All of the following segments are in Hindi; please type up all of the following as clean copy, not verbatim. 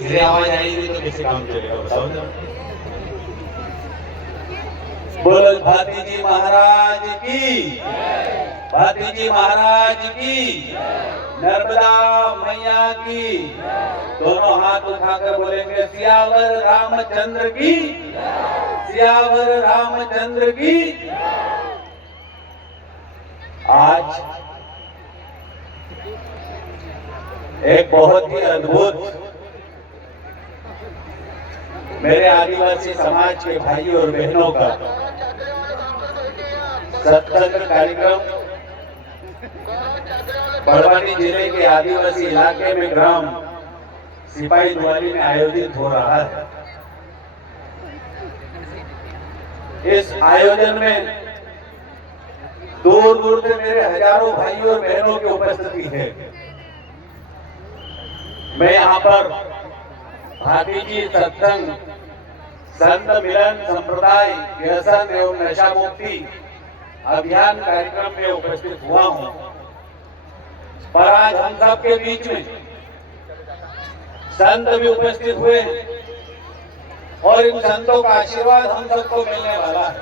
धीरे आवाज आएगी तो कैसे काम चलेगा बताओ जरा। बोलो भाती जी महाराज की, भाती जी महाराज की, नर्मदा मैया की। दोनों हाथ उठाकर बोलेंगे सियावर रामचंद्र की, सियावर रामचंद्र की। आज एक बहुत ही अद्भुत मेरे आदिवासी समाज के भाइयों और बहनों का सत्संग कार्यक्रम बड़वानी जिले के आदिवासी इलाके में ग्राम सिपाही द्वारी में आयोजित हो रहा है। इस आयोजन में दूर दूर से मेरे हजारों भाइयों और बहनों की उपस्थिति है। मैं यहाँ पर भाती जी सत्संग संत मिलन संप्रदाय व्यसन एवं नशा मुक्ति अभियान कार्यक्रम में उपस्थित हुआ हूँ। पर आज हम सब के बीच में संत भी उपस्थित हुए हैं और इन संतों का आशीर्वाद हम सबको मिलने वाला है।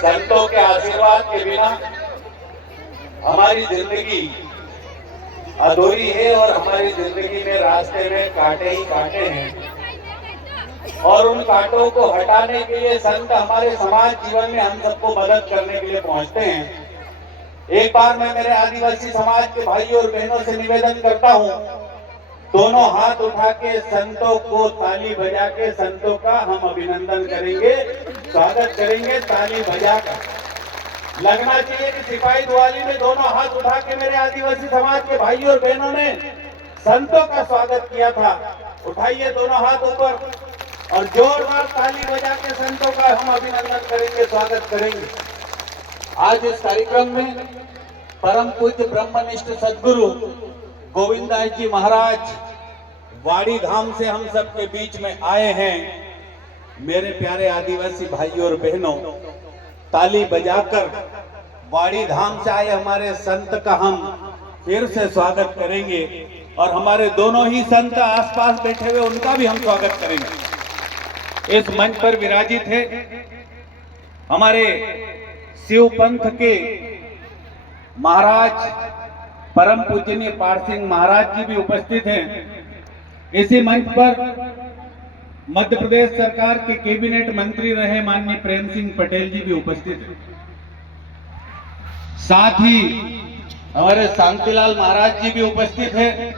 संतों के आशीर्वाद के बिना हमारी जिंदगी अधूरी है और हमारी जिंदगी में रास्ते में कांटे ही कांटे हैं और उन कांटों को हटाने के लिए संत हमारे समाज जीवन में हम सबको मदद करने के लिए पहुंचते हैं। एक बार मैं मेरे आदिवासी समाज के भाइयों और बहनों से निवेदन करता हूं, दोनों हाथ उठा के संतों को ताली बजा के संतों का हम अभिनंदन करेंगे, स्वागत करेंगे ताली बजाकर। लगना चाहिए कि सिपाही द्वारी में दोनों हाथ उठा के मेरे आदिवासी समाज के भाइयों और बहनों ने संतों का स्वागत किया था। उठाइए दोनों हाथ ऊपर और जोरदार ताली बजा के संतों का हम अभिनंदन करेंगे, स्वागत करेंगे। आज इस कार्यक्रम में परम पूज्य ब्रह्मनिष्ठ सद्गुरु गोविंदास जी महाराज वाड़ी धाम से हम सबके बीच में आए हैं। मेरे प्यारे आदिवासी भाइयों और बहनों, ताली बजाकर वाड़ी धाम से आए हमारे संत का हम फिर से स्वागत करेंगे और हमारे दोनों ही संत आसपास बैठे हुए उनका भी हम स्वागत करेंगे। इस मंच पर विराजित है हमारे शिव पंथ के महाराज परम पूजनीय पार सिंह महाराज जी भी उपस्थित हैं। इसी मंच पर मध्य प्रदेश सरकार के कैबिनेट मंत्री रहे माननीय प्रेम सिंह पटेल जी भी उपस्थित हैं। साथ ही हमारे शांतिलाल महाराज जी भी उपस्थित हैं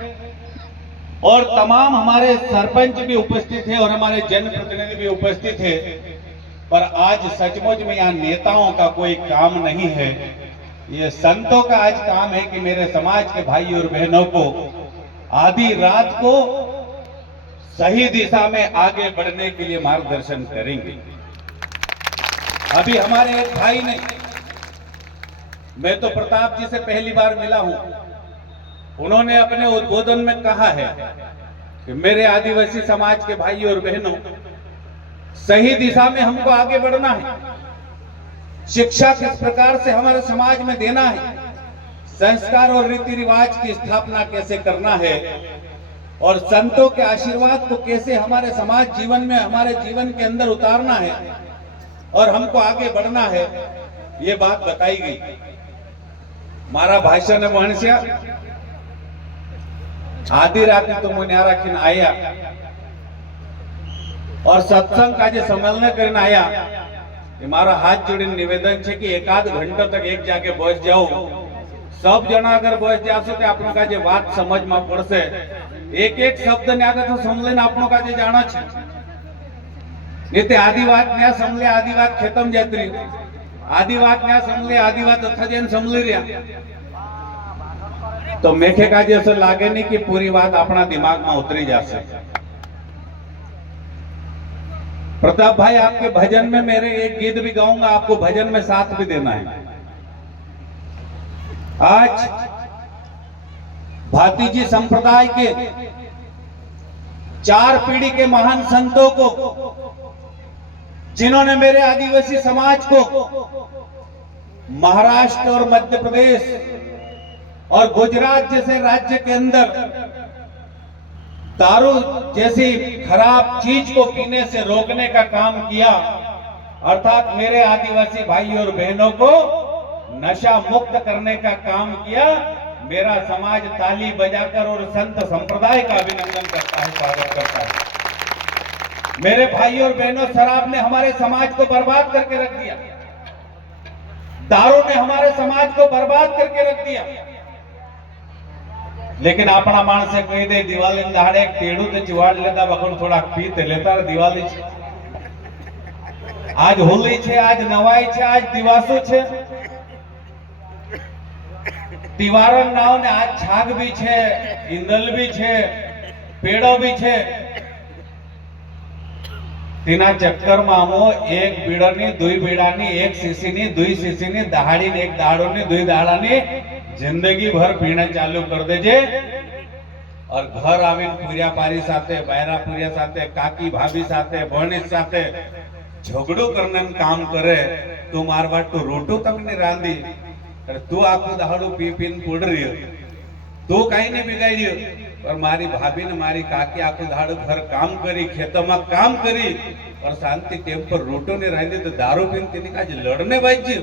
और तमाम हमारे सरपंच भी उपस्थित हैं और हमारे जनप्रतिनिधि भी उपस्थित हैं। पर आज सचमुच में यहाँ नेताओं का कोई काम नहीं है, ये संतों का आज काम है कि मेरे समाज के भाई और बहनों को आधी रात को सही दिशा में आगे बढ़ने के लिए मार्गदर्शन करेंगे। अभी हमारे एक भाई ने, मैं तो प्रताप जी से पहली बार मिला हूं, उन्होंने अपने उद्बोधन में कहा है कि मेरे आदिवासी समाज के भाई और बहनों, सही दिशा में हमको आगे बढ़ना है। शिक्षा किस प्रकार से हमारे समाज में देना है, संस्कार और रीति रिवाज की स्थापना कैसे करना है और संतों के आशीर्वाद को कैसे हमारे समाज जीवन में, हमारे जीवन के अंदर उतारना है और हमको आगे बढ़ना है, ये बात बताई गई। मारा भाषण है मनुष्य आधी रात तो मुझे राखी आया और सत्संग का जो सम्मेलन करने आया, मारा हाथ जोड़ी निवेदन है कि एकाध घंटा तक एक जाके बस जाओ। सब जना अगर बस जाशो तो आपन का जो बात समझ में पड़से, एक एक शब्द ने आगे तो समझे ना आपनों का जो जाना है, नहीं तो आधी बात न्या समझे, आधी बात खत्म जाती रही, आधी बात न्या समझे, आधी बात अथा जैन समझ रहा तो मेखे का जैसे लागे नहीं कि पूरी बात अपना दिमाग में उतरी जासे। प्रताप भाई, आपके भजन में मेरे एक गीत भी गाऊंगा, आपको भजन में साथ भी देना है। आज भाती जी संप्रदाय के 4 पीढ़ी के महान संतों को, जिन्होंने मेरे आदिवासी समाज को महाराष्ट्र और मध्य प्रदेश और गुजरात जैसे राज्य के अंदर दारू जैसी खराब चीज को पीने से रोकने का काम किया, अर्थात मेरे आदिवासी भाई और बहनों को नशा मुक्त करने का काम किया। मेरा समाज ताली बजाकर और संत संप्रदाय का अभिनंदन करता है, स्वागत करता है। मेरे भाई और बहनों, शराब ने हमारे समाज को बर्बाद करके रख दिया, दारू ने हमारे समाज को बर्बाद करके रख दिया। लेकिन अपना माणसे कही दे दिवाली दाड़े तेड़ू तो चिवाड़ लेता बकड़ थोड़ा पीते लेता दिवाली छे, आज होली छे, आज नवाई छे, आज दिवासो छे, तिवारन नाव ने आज छाग भी छे, इंदल भी छे, पेड़ो भी छे। तीना चक्कर में अमो एक बीड़नी, दुई बीड़ानी, एक सीसीनी, दुई सीसीनी, दहाड़ी ने एक दाड़ोनी, दुई दाड़ानी जिंदगी भर पीना चालू कर देजे और घर आवीने पूरिया पारी साथे, बायरा पूरिया साथे, काकी भाभी साथे, बहनी साथे झगड़ो करने काम करे। तू मार बात तू रोटो तक नहीं रांधी, तू आखो दाड़ो पी पीन पड़ रही हो, तू कहीं नहीं बिगाड़ियो, पर मारी भाभी ने मारी काकी आखो दाड़ो घर काम करी, खेतों में काम करी और शांति टेम पर रोटो नहीं रांधी तो दारू पीन तीन काज लड़ने बाजी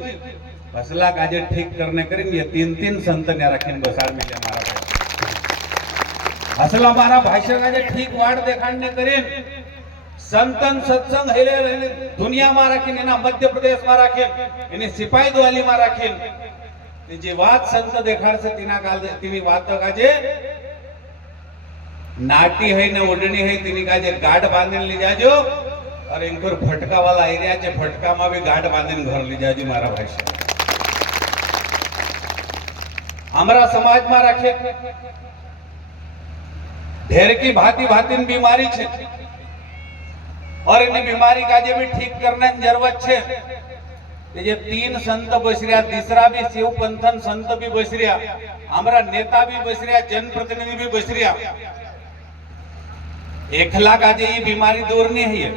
फसला काजे ठीक करने करेंगे। तीन संत ने रखीन बसार में हमारा भाई असला हमारा भाषण काजे ठीक वाड़ देखाड़ने करें संतन सत्संग हेले रहने दुनिया में रखीन, एना मध्य प्रदेश में रखीन, एनी सिपाही द्वाली में रखीन जे बात संत देखाड़ से तीना काल तीनी बात तो काजे नाटी है ने ओढ़नी है तीनी काजे गाढ़ बांधीने ली जाजो और इनकर फटका वाला एरिया चे फटका में भी गाढ़ बांधीने घर ली जाजो। मारा भाषण हमारा समाज में रखे ढेर की भांति भांति बीमारी छे और इन बीमारी का जे भी ठीक करने की जरूरत छे। ये तीन संत बसरिया, तीसरा भी शिव पंथन संत भी बसरिया, हमारा नेता भी बसरिया, जनप्रतिनिधि भी बसरिया। एकला का जे ये बीमारी दूर नहीं है,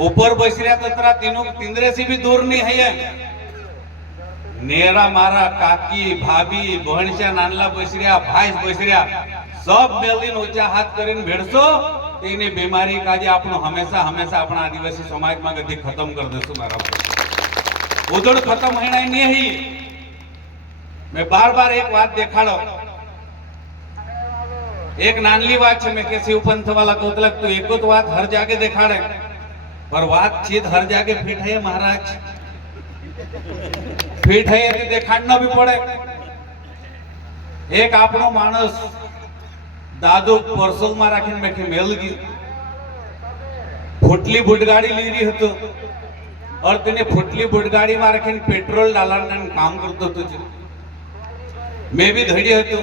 ऊपर बसरिया तो तरा तीनों तीनरे से भी दूर नहीं है। नेरा मारा काकी भाभी बहनशा नानला बसरिया भाई बसरिया सब मेलिन ऊंचा हाथ करीने भेड़सो तेनी बीमारी का जे आपनो हमेशा हमेशा अपना आदिवासी समाज में गति खत्म कर देसु। मारा उदड़ खत्म होना ही नहीं। मैं बार बार एक बात देखाड़ो, एक नानली बात है मैं के शिव पंथ वाला कोतलक तो एको तो बात हर जाके देखाड़े पर बातचीत हर जाके फिट है महाराज, फिट है ये देखाड़ना भी पड़े। एक आपनो मानस दादू परसोल में राखीने मैं मेल गई फुटली बुटगाड़ी ली रही हतो और तेने फुटली बुटगाड़ी में राखीने पेट्रोल डालने काम करतो तुझे मैं भी धड़ी हतो,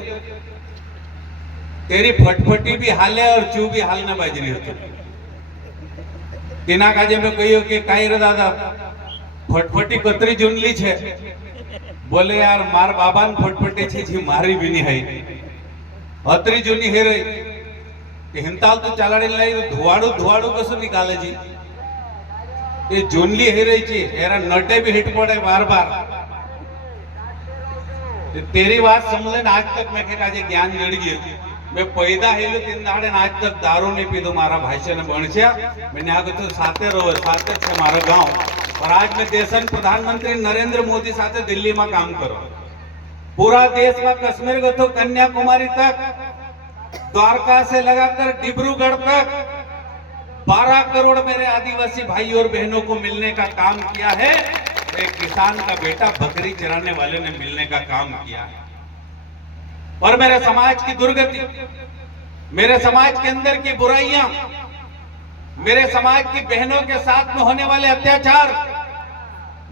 तेरी फटफटी भी हाले और चू भी हालने बाजरी हतो। तेना काजे में कहियो कि काई रे दादा फटफटी कतरी जुनली छे, बोले यार मार बाबान फटफटी छे जी मारी भी नहीं है अतरी जूनी हे रही कि हिंताल तो चालाड़ी लाई धुआड़ू धुआड़ू कसो निकाले जी ये जूनली हे रही छी एरा नटे भी हिट पड़े बार बार। तेरी बात समझे आज तक मैं के काजे ज्ञान जड़ गए। मैं पैदा हेलू तीन दाड़े आज तक दारू नहीं पीधो मारा भाषा ने बणछ्या मैंने आगे तो साथे रहो साथे छे मारो गांव और आज मैं देशन प्रधानमंत्री नरेंद्र मोदी साथे दिल्ली में काम करो। पूरा देश में कश्मीर गो तो कन्याकुमारी तक, द्वारका से लगाकर डिब्रूगढ़ तक 12 करोड़ मेरे आदिवासी भाई और बहनों को मिलने का काम किया है। एक किसान का बेटा बकरी चराने वाले ने मिलने का काम किया है। और मेरे समाज की दुर्गति, मेरे समाज के अंदर की बुराइयां, मेरे समाज की बहनों के साथ में होने वाले अत्याचार,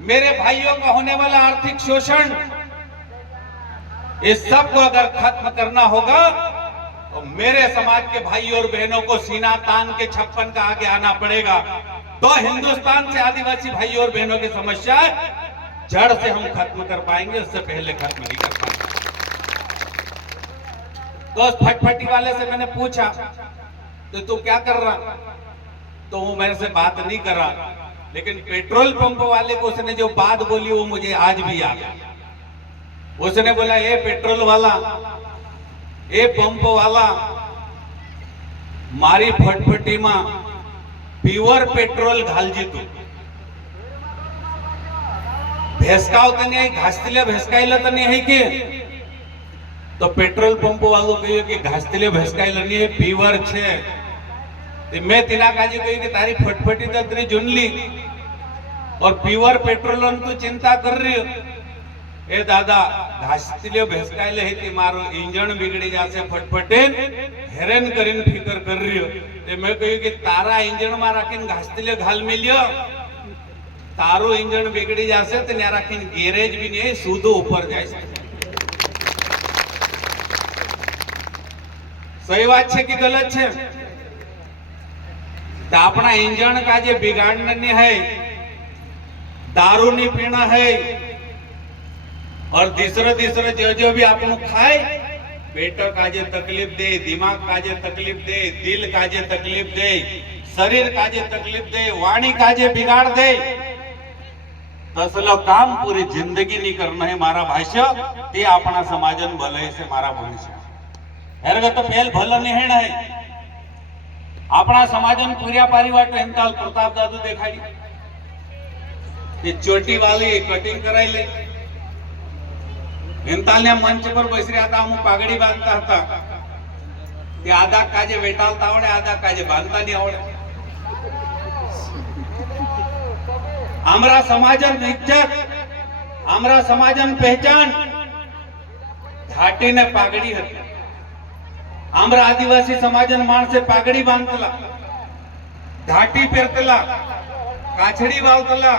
मेरे भाइयों का होने वाला आर्थिक शोषण, इस सब को अगर खत्म करना होगा तो मेरे समाज के भाई और बहनों को सीना तान के 56 का आगे आना पड़ेगा। तो हिंदुस्तान से आदिवासी भाई और बहनों की समस्या जड़ से हम खत्म कर पाएंगे, उससे पहले खत्म नहीं कर पाएंगे। तो उस फटफटी वाले से मैंने पूछा तो तू क्या कर रहा, तो वो मेरे से बात नहीं कर रहा, लेकिन पेट्रोल पंप वाले को उसने जो बात बोली वो मुझे आज भी याद है। उसने बोला ए पेट्रोल वाला, ए पंप वाला, मारी फटफटी में प्योर पेट्रोल घालजी तू भेसकाव तो नहीं घासतीले भेसकायला तो नहीं है कि तो पेट्रोल पंप वालों कहियो कि घासतीले भेसकायला नहीं है प्योर छे ते मैं तिला काजी कही कि तारी फटफटी तो तेरी जुनली और प्योर पेट्रोल तू चिंता कर रही हो ए दादा घासतीले भेसकायले है ती मारो इंजन बिगड़ी जासे फटफटे हेरान करीन फिकर कर रही हो ते मैं कही कि तारा इंजन में राखीन घासतीले घाल मिलियो तारो इंजन बिगड़ी जासे तो न्या राखीन गैरेज भी नहीं सूदो ऊपर जाए सही बात है कि गलत है तो अपना इंजन का जो बिगाड़ने नहीं है दारू नहीं पीना है और तीसरे जो भी आप खाए पेट का जो तकलीफ दे दिमाग का जो तकलीफ दे दिल का जो तकलीफ दे शरीर का जो तकलीफ दे वाणी का जो बिगाड़ दे तसलो काम पूरी जिंदगी नहीं करना है मारा भाष्य ते अपना समाजन भले से मारा भविष्य हेरगा तो पहल भल नहीं है अपना समाजन पूरिया पारिवाट हेमताल प्रताप दादू देखाड़ी ये चोटी वाली कटिंग कराई ले हेमताल ने मंच पर बस रहा था हम पागड़ी बांधता था ते आधा काजे वेटालता आवड़े आधा काजे बांधता नहीं आवड़े आमरा समाजन इज्जत आमरा समाजन पहचान घाटी ने पागड़ी हती आमरा आदिवासी समाजन माणसे पागड़ी बांधतला घाटी पेरतला काछड़ी बालतला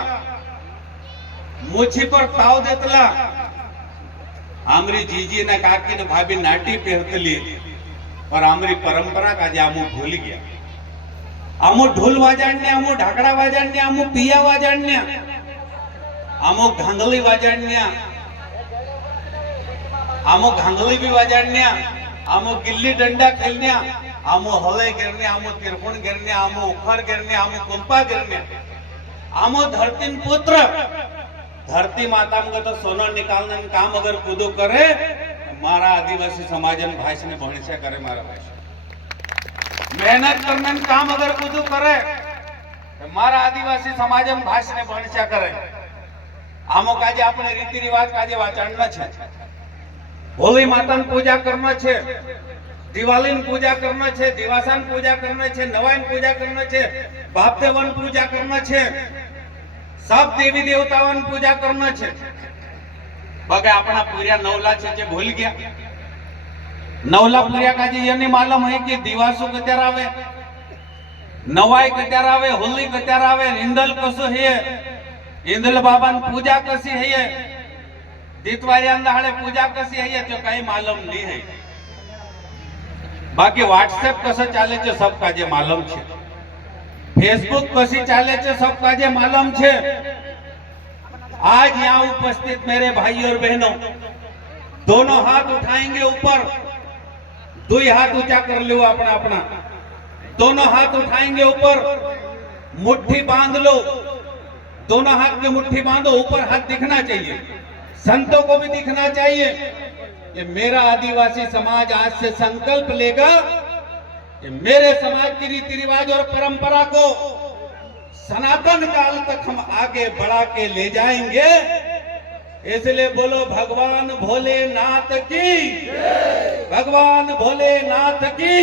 मुछी पर ताव देतला आमरी जीजी ने काकी ने भाभी नाटी पेरतली और आमरी परंपरा का जामू भूल गया आमो ढोल वाजाड़ने आमो ढाकड़ा वाजाड़ने आमो पिया वाजाड़ने आमो घांगली वाजाड़ने आमो घांगली भी वाजाड़ने आमो गिल्ली डंडा खेलने आमो हले गिरने आमो तिरपुण गिरने आमो उखर गिरने आमो कुंपा गिरने आमो धरती पुत्र धरती माता में तो सोना निकालने काम अगर कूदो करे मारा आदिवासी समाजन भाई ने भणस्या करे मारा भाई मेहनत करने काम अगर कूदो करे तो मारा आदिवासी समाजन भाई ने भणस्या करे आमो काजे अपने रीति रिवाज काजे वाचाड़ना छे होली माता पूजा करना छे दिवाली पूजा करना छे दिवासन पूजा करना छे नवाइन पूजा करना छे बाप देवन पूजा करना छे सब देवी देवताओं पूजा करना छे बगे अपना पूरिया नवला छे जे भूल गया नवला पूरिया का जी ये नहीं मालूम है कि दिवासो कत्यार आवे नवाई कत्यार आवे होली कत्यार आवे इंदल कसो है इंदल बाबा पूजा कसी है दितवारिया दाड़े पूजा कसी है तो कहीं मालूम नहीं है बाकी व्हाट्सएप कसो चाले छे सब का जे मालूम छे फेसबुक कसी चाले छे सब का जे मालूम छे आज यहाँ उपस्थित मेरे भाई और बहनों दोनों हाथ उठाएंगे ऊपर दो हाथ ऊंचा कर लो अपना अपना दोनों हाथ उठाएंगे ऊपर मुट्ठी बांध लो दोनों हाथ की मुट्ठी बांधो ऊपर हाथ दिखना चाहिए संतों को भी दिखना चाहिए कि मेरा आदिवासी समाज आज से संकल्प लेगा कि मेरे समाज की रीति रिवाज और परंपरा को सनातन काल तक हम आगे बढ़ा के ले जाएंगे इसलिए बोलो भगवान भोलेनाथ की भगवान भोलेनाथ की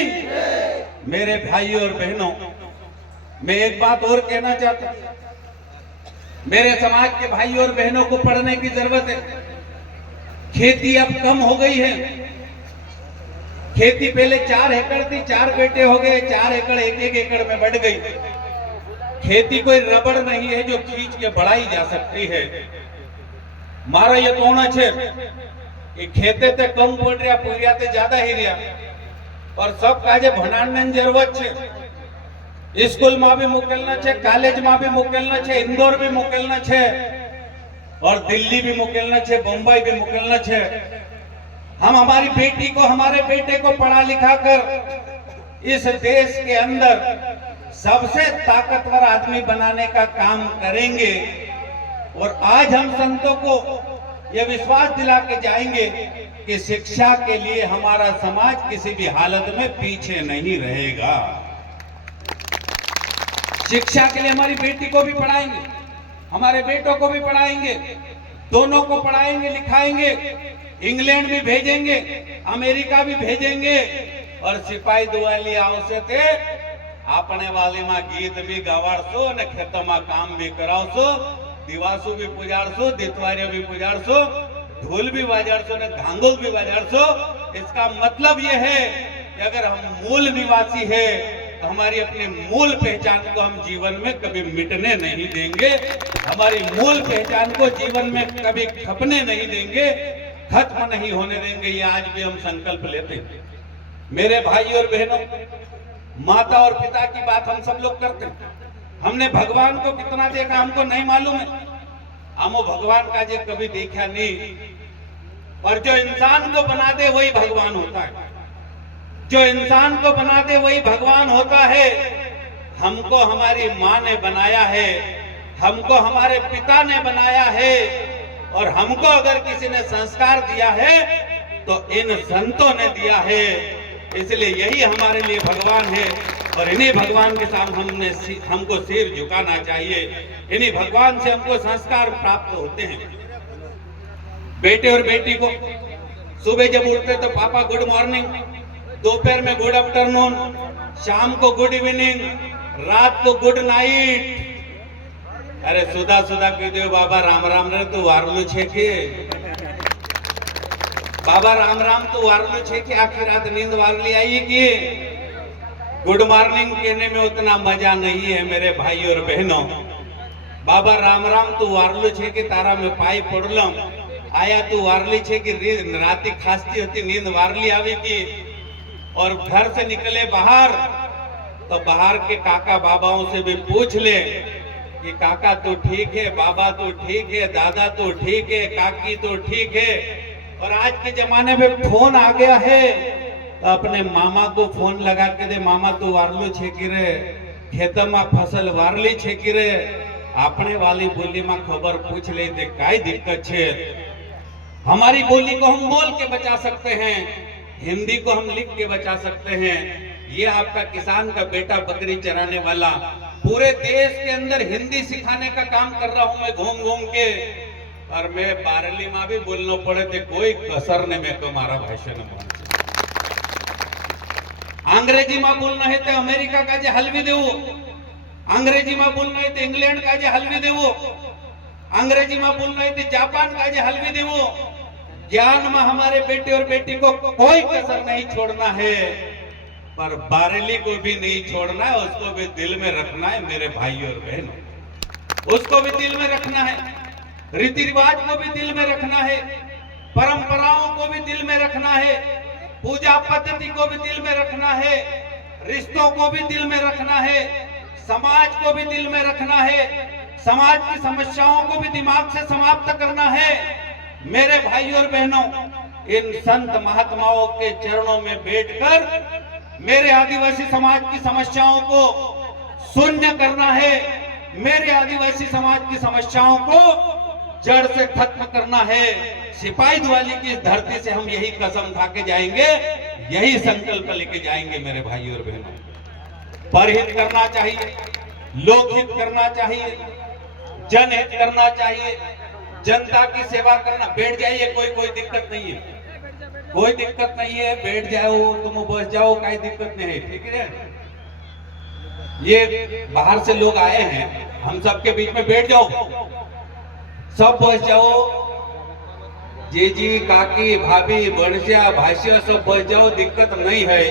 मेरे भाई और बहनों मैं एक बात और कहना चाहता हूं मेरे समाज के भाई और बहनों को पढ़ने की जरूरत है खेती अब कम हो गई है खेती पहले 4 एकड़ थी 4 बेटे हो गए 4 एकड़ 1-1 एकड़ में बढ़ गई खेती कोई रबड़ नहीं है जो खींच के बढ़ाई जा सकती है मारा ये कौन है ये खेते ते कम पड़ रहा पूरिया ते ज्यादा ही रहा और सब काजे भणाने जरूरत है स्कूल में भी मोकलना छे कॉलेज में भी मोकलना छे इंदौर भी मोकलना छे और दिल्ली भी मोकलना छे बम्बई भी मोकलना छे हम हमारी बेटी को हमारे बेटे को पढ़ा लिखा कर इस देश के अंदर सबसे ताकतवर आदमी बनाने का काम करेंगे और आज हम संतों को यह विश्वास दिला के जाएंगे कि शिक्षा के लिए हमारा समाज किसी भी हालत में पीछे नहीं रहेगा। शिक्षा के लिए हमारी बेटी को भी पढ़ाएंगे, हमारे बेटों को भी पढ़ाएंगे, दोनों को पढ़ाएंगे लिखाएंगे, इंग्लैंड भी भेजेंगे, अमेरिका भी भेजेंगे। और सिपाही दुआली आवश्यक थे अपने वाले में गीत भी गवाड़सो ने खेतों में काम भी करावसो, दिवासु भी पुजाड़सो, दितवारियों भी पुजाड़सो, ढोल भी बजाड़सो ने घांगुल भी बजाड़सो। इसका मतलब यह है कि अगर हम मूल निवासी है तो हमारी अपनी मूल पहचान को हम जीवन में कभी मिटने नहीं देंगे, हमारी मूल पहचान को जीवन में कभी खपने नहीं देंगे, खत्म नहीं होने देंगे। ये आज भी हम संकल्प लेते हैं। मेरे भाई और बहनों, माता और पिता की बात हम सब लोग करते हैं। हमने भगवान को कितना देखा हमको नहीं मालूम है, हम वो भगवान का जो कभी देखा नहीं। और जो इंसान को बना दे वही भगवान होता है, जो इंसान को बना दे वही भगवान होता है। हमको हमारी माँ ने बनाया है, हमको हमारे पिता ने बनाया है, और हमको अगर किसी ने संस्कार दिया है तो इन संतों ने दिया है। इसलिए यही हमारे लिए भगवान है, और इन्हीं भगवान के सामने हमको सिर झुकाना चाहिए। इन्हीं भगवान से हमको संस्कार प्राप्त होते हैं। बेटे और बेटी को सुबह जब उठते तो पापा गुड मॉर्निंग, दोपहर में गुड आफ्टरनून, शाम को गुड इवनिंग, रात को गुड नाइट। अरे सुधा सुधा कह दो बाबा राम राम रे तू वारलू छे के, बाबा राम राम तू वारलू छे के, आखिर रात नींद वारली आई कि। गुड मॉर्निंग कहने में उतना मजा नहीं है मेरे भाई और बहनों। बाबा राम राम तू वारलू छे के तारा में पाई पड़लम, आया तू वारली छे कि राती खांसती होती नींद वारली आवी की। और घर से निकले बाहर तो बाहर के काका बाबाओं से भी पूछ ले कि काका तो ठीक है, बाबा तो ठीक है, दादा तो ठीक है, काकी तो ठीक है। और आज के जमाने में फोन आ गया है तो अपने मामा को फोन लगा के दे, मामा तू वारलू छेकी रे, खेत में फसल वारली छेकी रे। अपने वाली बोली में खबर पूछ ले दे काय दिक्कत है। हमारी बोली को हम बोल के बचा सकते हैं, हिंदी को हम लिख के बचा सकते हैं। ये आपका किसान का बेटा बकरी चराने वाला पूरे देश के अंदर हिंदी सिखाने का काम कर रहा हूं मैं घूम घूम के। और मैं बारली में भी बोलना पड़े थे कोई कसर ने मेरे को मारा भाषण में। अंग्रेजी में बोलना है तो अमेरिका का जे हलवी देवो, अंग्रेजी में बोलना है तो इंग्लैंड का जे हलवी देवो, अंग्रेजी में बोलना है तो जापान का जे हलवी देवो। ज्ञान में हमारे बेटे और बेटी को कोई कसर नहीं छोड़ना है, पर बारेली को भी नहीं छोड़ना है, उसको भी दिल में रखना है मेरे भाई और बहनों, उसको भी दिल में रखना है, रीति रिवाज को भी दिल में रखना है, परंपराओं को भी दिल में रखना है, पूजा पद्धति को भी दिल में रखना है, रिश्तों को भी दिल में रखना है, समाज को भी दिल में रखना है, समाज की समस्याओं को भी दिमाग से समाप्त करना है। मेरे भाई और बहनों, इन संत महात्माओं के चरणों में बैठकर मेरे आदिवासी समाज की समस्याओं को शून्य करना है, मेरे आदिवासी समाज की समस्याओं को जड़ से खत्म करना है। सिपाही दुआली की इस धरती से हम यही कसम खा के जाएंगे, यही संकल्प लेके जाएंगे मेरे भाई और बहनों। परहित करना चाहिए, लोकहित करना चाहिए, जनहित करना चाहिए, जनता की सेवा करना। बैठ जाइए, कोई दिक्कत नहीं है, कोई दिक्कत नहीं है, बैठ जाओ, तुम बस जाओ, कोई दिक्कत नहीं है, ठीक है। ये बाहर से लोग आए हैं, हम सबके बीच में बैठ जाओ, सब बस जाओ, जीजी काकी भाभी बड़सिया भाषिया सब बस जाओ, दिक्कत नहीं है,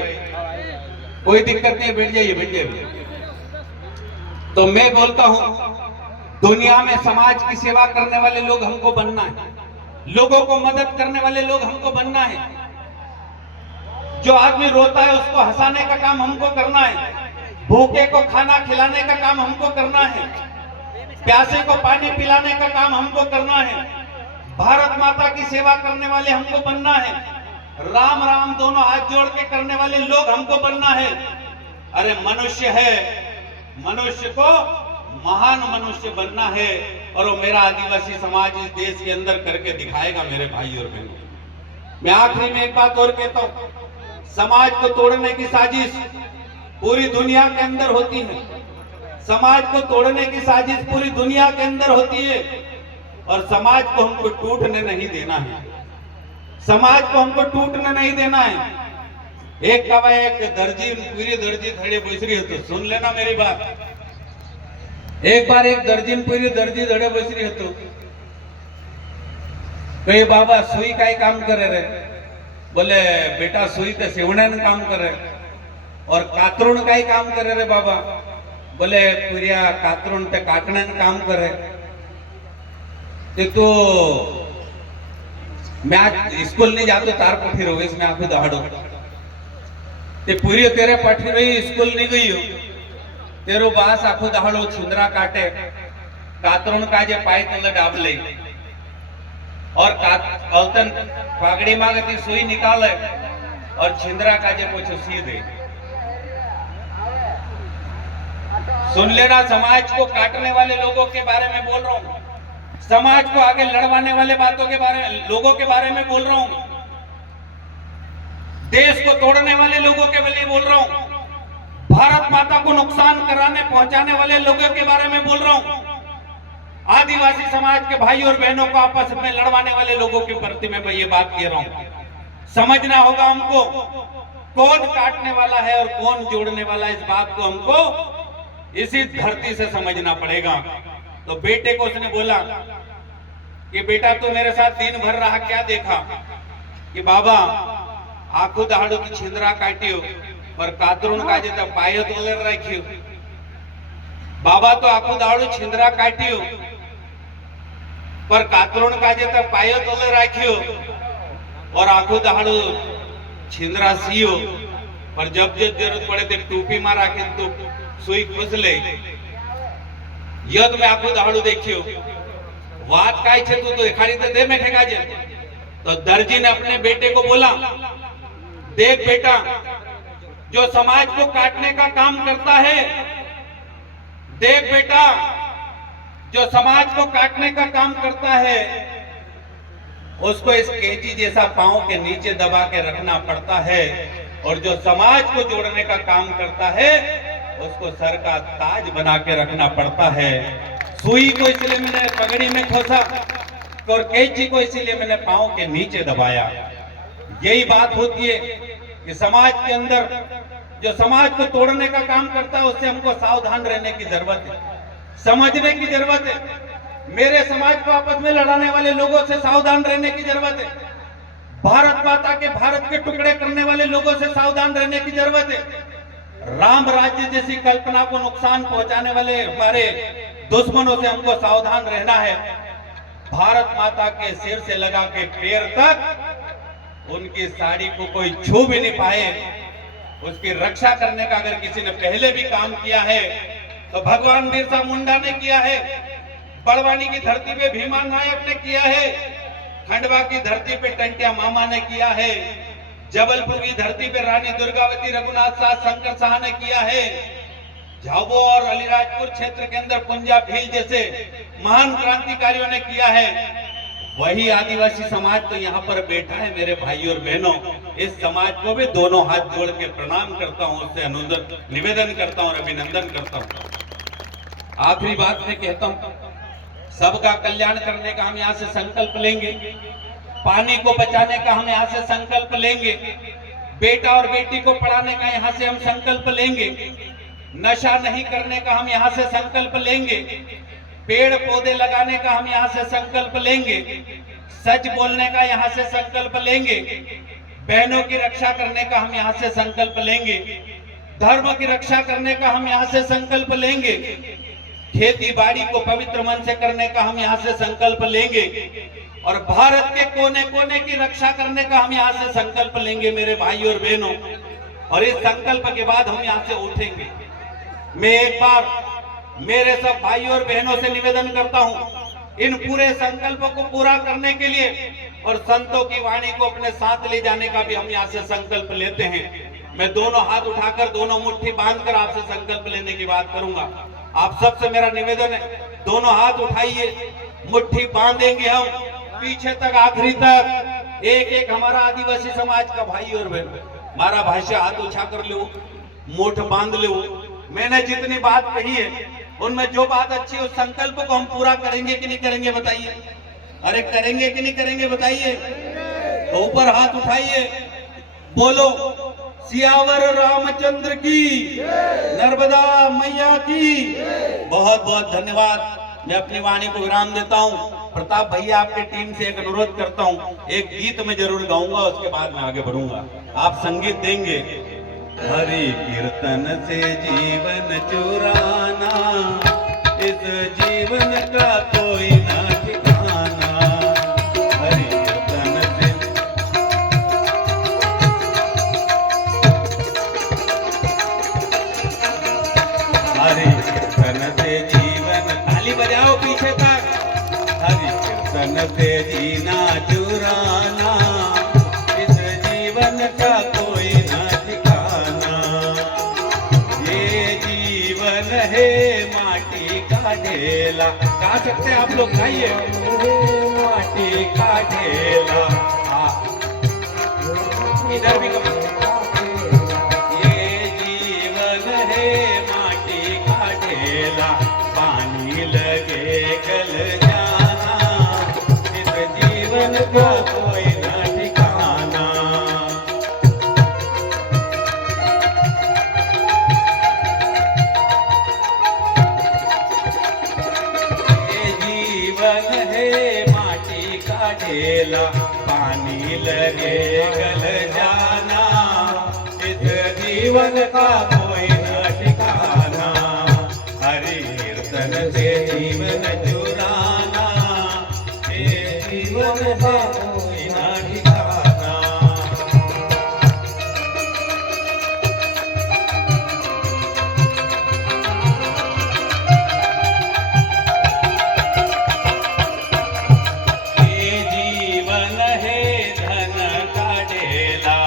कोई दिक्कत नहीं, बैठ जाइए, बैठ जाइए। तो मैं बोलता हूं, दुनिया में समाज की सेवा करने वाले लोग हमको बनना है, लोगों को मदद करने वाले लोग हमको बनना है। जो आदमी रोता है उसको हंसाने का काम हमको करना है, भूखे को खाना खिलाने का काम हमको करना है, प्यासे को पानी पिलाने का काम हमको करना है, भारत माता की सेवा करने वाले हमको बनना है, राम राम दोनों हाथ जोड़ के करने वाले लोग हमको बनना है। अरे मनुष्य है, मनुष्य को महान मनुष्य बनना है, और वो मेरा आदिवासी समाज इस देश के अंदर करके दिखाएगा मेरे भाई और बहनों। मैं आखिरी में एक बात और कहता हूं, समाज को तोड़ने की साजिश पूरी दुनिया के अंदर होती है। समाज को तोड़ने की साजिश पूरी दुनिया के अंदर होती है और समाज को हमको टूटने नहीं देना है। समाज को हमको टूटने नहीं देना है। एक कवा एक दर्जी पूरी दर्जी धड़े बैसरी तो सुन लेना मेरी बात। एक बार एक दर्जी पूरी दर्जी धड़े बैसरी तो कहे बाबा सुई का ही काम करे रे। बोले बेटा सुई तो सिवणे काम करे और कातरुण का ही काम करे रे बाबा। बोले पूरिया कातरुण ते काटने काम करे। तो मैं आज स्कूल नहीं जातो तार पठी रोवेश में आखो दहाड़ो ते पूरी तेरे पठी रही स्कूल नहीं गई हो तेरो बास आखो दहाड़ो छुंदरा काटे कातरुण का जे पाई तले डाब ले और औतन पागड़ी मांगती सुई निकाले और छिंदरा का जे पूछो सीधे। सुन लेना, समाज को काटने वाले लोगों के बारे में बोल रहा हूं, समाज को आगे लड़वाने वाले बातों के बारे में लोगों के बारे में बोल रहा हूं, देश को तोड़ने वाले लोगों के लिए बोल रहा हूं, भारत माता को नुकसान कराने पहुंचाने वाले लोगों के बारे में बोल रहा हूं, आदिवासी समाज के भाई और बहनों को आपस में लड़वाने वाले लोगों के प्रति मैं ये बात कह रहा हूं। समझना होगा हमको कौन काटने वाला है और कौन जोड़ने वाला है। इस बात को हमको इसी धरती से समझना पड़ेगा। तो बेटे को उसने बोला कि बेटा तू मेरे साथ दिन भर रहा, क्या देखा? कि बाबा आखो दहाड़ो की छिंदरा काटियो पर कातरुण का जब पायो तो रखियो। बाबा तो आखो दहाड़ो छिंदरा काटियो पर कातरुण का जब पायो तो राखियो और आखो दहाड़ो छिंदरा सीयो पर जब जब जरूरत पड़े तो टोपी में राखे तो सुई खुश ले। यद में आखो दहाड़ो देखियो बात काय छे तू तो एखाड़ी तो दे में ठेका जे। तो दर्जी ने अपने बेटे को बोला, देख बेटा जो समाज को काटने का काम करता है, देख बेटा जो समाज को काटने का काम करता है उसको इस कैंची जैसा पांव के नीचे दबा के रखना पड़ता है और जो समाज को जोड़ने का काम करता है उसको सर का ताज बना के रखना पड़ता है। सुई को इसलिए मैंने पगड़ी में खोसा और कैंची को इसीलिए मैंने पांव के नीचे दबाया। यही बात होती है कि समाज के अंदर जो समाज को तोड़ने का काम करता है उससे हमको सावधान रहने की जरूरत है, समझने की जरूरत है। मेरे समाज को आपस में लड़ाने वाले लोगों से सावधान रहने की जरूरत है। भारत माता के भारत के टुकड़े करने वाले लोगों से सावधान रहने की जरूरत है। राम राज्य जैसी कल्पना को नुकसान पहुंचाने वाले हमारे दुश्मनों से हमको सावधान रहना है। भारत माता के सिर से लगा के पैर तक उनकी साड़ी को कोई छू भी नहीं पाए, उसकी रक्षा करने का अगर किसी ने पहले भी काम किया है तो भगवान बिरसा मुंडा ने किया है, बड़वानी की धरती पे भीमा नायक ने किया है, खंडवा की धरती पे टंटिया मामा ने किया है, जबलपुर की धरती पे रानी दुर्गावती रघुनाथ शाह शंकर शाह ने किया है, झाबुआ और अलीराजपुर क्षेत्र के अंदर पुंजा भील जैसे महान क्रांतिकारियों ने किया है। वही आदिवासी समाज तो यहाँ पर बैठा है मेरे भाई और बहनों। इस समाज को भी दोनों हाथ जोड़ के प्रणाम करता हूँ, उससे अनुरोध निवेदन करता हूँ और अभिनंदन करता हूँ। आखिरी बात में कहता हूँ, सबका कल्याण करने का हम यहाँ से संकल्प लेंगे, पानी को बचाने का हम यहाँ से संकल्प लेंगे, बेटा और बेटी को पढ़ाने का यहाँ से हम संकल्प लेंगे, नशा नहीं करने का हम यहाँ से संकल्प लेंगे, पेड़ पौधे लगाने का हम यहाँ से संकल्प लेंगे, सच बोलने का यहाँ से संकल्प लेंगे, बहनों की रक्षा करने का हम यहाँ से संकल्प लेंगे, धर्म की रक्षा करने का हम यहाँ से संकल्प लेंगे, खेती बाड़ी को पवित्र मन से करने का हम यहाँ से संकल्प लेंगे और भारत के कोने कोने की रक्षा करने का हम यहाँ से संकल्प लेंगे मेरे भाई और बहनों। और इस संकल्प के बाद हम यहाँ से उठेंगे। मैं एक बार मेरे सब भाई और बहनों से निवेदन करता हूँ, इन पूरे संकल्पों को पूरा करने के लिए और संतों की वाणी को अपने साथ ले जाने का भी हम यहाँ से संकल्प लेते हैं। मैं दोनों हाथ उठाकर दोनों मुट्ठी बांधकर आपसे संकल्प लेने की बात करूंगा। आप सबसे मेरा निवेदन है, दोनों हाथ उठाइए, मुट्ठी बांधेंगे हम पीछे तक आखिरी तक। एक एक हमारा आदिवासी समाज का भाई और बहन, मारा भाषा हाथ उछा कर लो, मुठ बांध लो। मैंने जितनी बात कही है उनमें जो बात अच्छी है उस संकल्प को हम पूरा करेंगे कि नहीं करेंगे बताइए? अरे करेंगे कि नहीं करेंगे बताइए? तो ऊपर हाथ उठाइए, बोलो सियावर रामचंद्र की, नर्मदा मैया की। बहुत बहुत धन्यवाद। मैं अपनी वाणी को विराम देता हूँ। प्रताप भैया आपके टीम से एक अनुरोध करता हूँ, एक गीत मैं जरूर गाऊंगा, उसके बाद मैं आगे बढ़ूंगा। आप संगीत देंगे। हरि कीर्तन से जीवन चुराना, इस जीवन का कोई ना ठिकाना। हरि कीर्तन से हरि कीर्तन से जीवन, ताली बजाओ पीछे तक। हरि कीर्तन से जीना चुराना, इस जीवन का कोई ना ठिकाना। ये जीवन है माटी का ढेला। गा सकते हैं आप लोग, गाइए। माटी का ढेला, इधर भी कम। ये जीवन है माटी का ढेला, पानी लगे गल जाना, इस जीवन का कोई ना ठिकाना। ये जीवन है माटी का ढेला, पानी लगे गल जाना, इस जीवन का कोई ना ठिकाना। हरि कीर्तन से जीवन चुराना, ये जीवन का कोई ना ठिकाना। ये जीवन है धन का ढेला,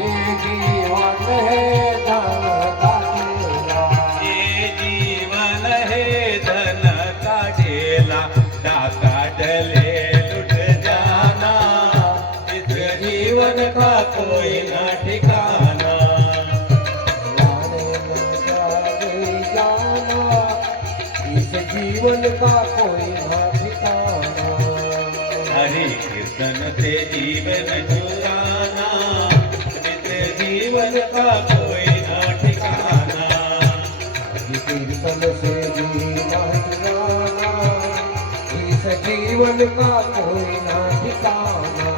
ये जीवन है धन का ढेला। ये जीवन है धन का ढेला, डाका डले लुट जाना, इस जीवन का कोई ना ठिकाना। जाने न जाने जाना, इस जीवन का कोई ना ठिकाना। हरि कीर्तन से जीवन चुराना, इस जीवन का कोई ना ठिकाना। हरि कीर्तन से जीवन चुराना, इस जीवन का कोई ना ठिकाना।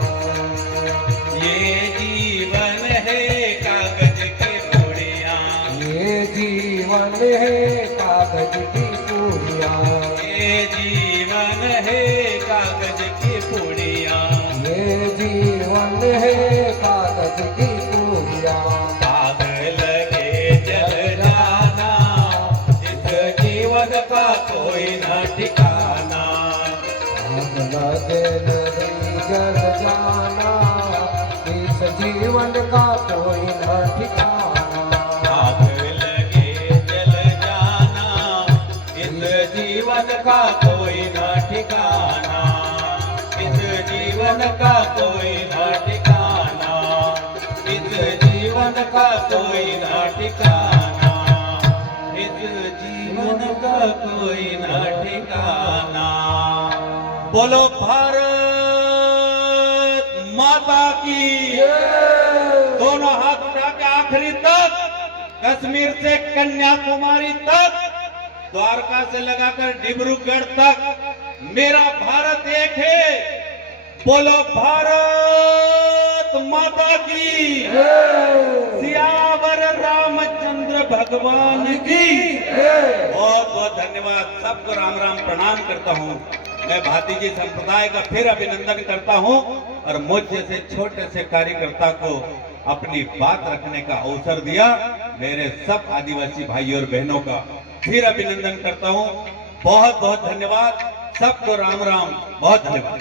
ये जीवन है कागज की पुड़िया, ये जीवन है कागज की पूरिया। ये जीवन है कागज की पुड़िया। ये जीवन है कागज की पूरिया। आग लगे जल जाना, इस जीवन का कोई न ठिकाना। आग लगे नदी जल जाना, इस जीवन का कोई न ठिकाना। आग लगे जल जाना, इस जीवन का कोई न ठिकाना। इस जीवन का कोई न ठिकाना, इस जीवन का कोई न ठिकाना, इस जीवन का कोई न ठिकाना। बोलो भारत माता की। दोनों हाथ उठा के आखिरी तक, कश्मीर से कन्याकुमारी तक, द्वारका से लगाकर डिब्रूगढ़ तक, मेरा भारत एक है। बोलो भारत माता की। सियावर रामचंद्र भगवान की। बहुत बहुत धन्यवाद। सबको राम राम प्रणाम करता हूँ। मैं भातीजी संप्रदाय का फिर अभिनंदन करता हूँ और मुझ जैसे छोटे से कार्यकर्ता को अपनी बात रखने का अवसर दिया। मेरे सब आदिवासी भाई और बहनों का फिर अभिनंदन करता हूँ। बहुत बहुत धन्यवाद। सबको राम राम। बहुत धन्यवाद।